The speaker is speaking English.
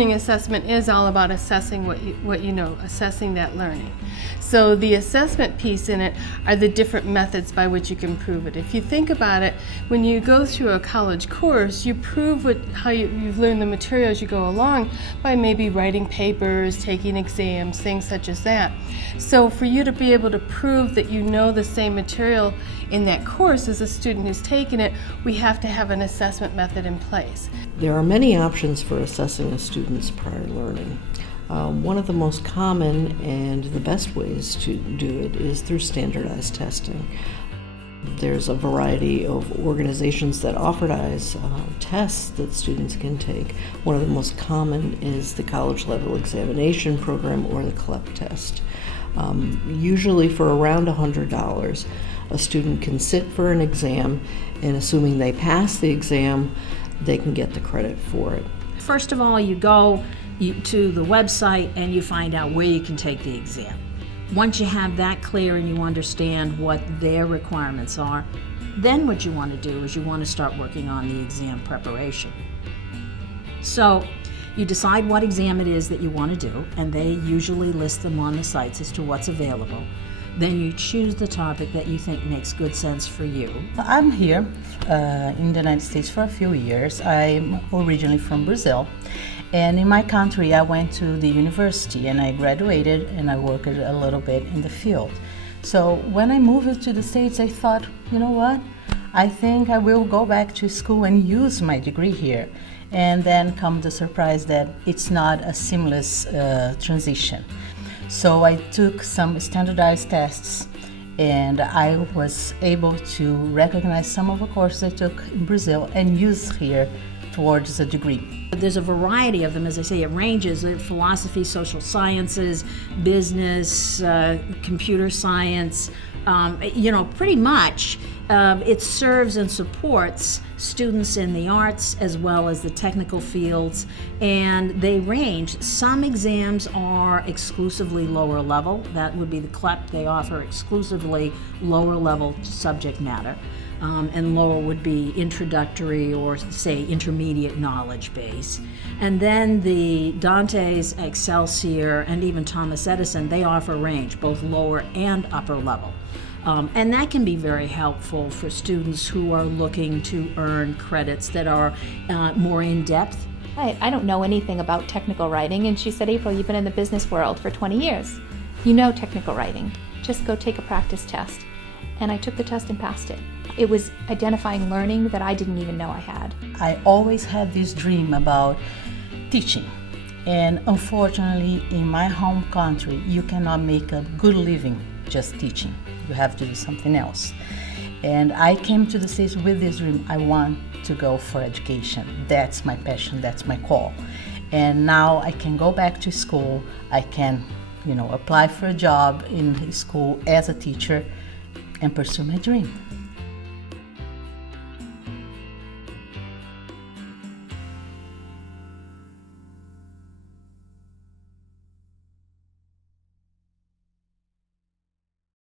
learning assessment is all about assessing what you know, assessing that learning. So the assessment piece in it are the different methods by which you can prove it. If you think about it, when you go through a college course, you prove how you've learned the material as you go along by maybe writing papers, taking exams, things such as that. So for you to be able to prove that you know the same material in that course as a student who's taken it, we have to have an assessment method in place. There are many options for assessing a student's prior learning. One of the most common and the best ways to do it is through standardized testing. There's a variety of organizations that offer tests that students can take. One of the most common is the College Level Examination Program, or the CLEP test. Usually for around $100, a student can sit for an exam, and assuming they pass the exam, they can get the credit for it. First of all, you go to the website and you find out where you can take the exam. Once you have that clear and you understand what their requirements are, then what you want to do is you want to start working on the exam preparation. So you decide what exam it is that you want to do, and they usually list them on the sites as to what's available. Then you choose the topic that you think makes good sense for you. I'm here in the United States for a few years. I'm originally from Brazil. And in my country, I went to the university and I graduated and I worked a little bit in the field. So when I moved to the States, I thought, you know what? I think I will go back to school and use my degree here. And then come the surprise that it's not a seamless transition. So I took some standardized tests and I was able to recognize some of the courses I took in Brazil and use here towards a degree. There's a variety of them, as I say. It ranges: philosophy, social sciences, business, computer science. Pretty much it serves and supports students in the arts as well as the technical fields, and they range. Some exams are exclusively lower level. That would be the CLEP. They offer exclusively lower level subject matter. And lower would be introductory or, say, intermediate knowledge base. And then the Dante's, Excelsior, and even Thomas Edison, they offer range, both lower and upper level. And that can be very helpful for students who are looking to earn credits that are more in-depth. I don't know anything about technical writing, and she said, April, you've been in the business world for 20 years. You know technical writing. Just go take a practice test. And I took the test and passed it. It was identifying learning that I didn't even know I had. I always had this dream about teaching. And unfortunately, in my home country, you cannot make a good living just teaching. You have to do something else. And I came to the States with this dream. I want to go for education. That's my passion, that's my call. And now I can go back to school. I can, apply for a job in school as a teacher and pursue my dream.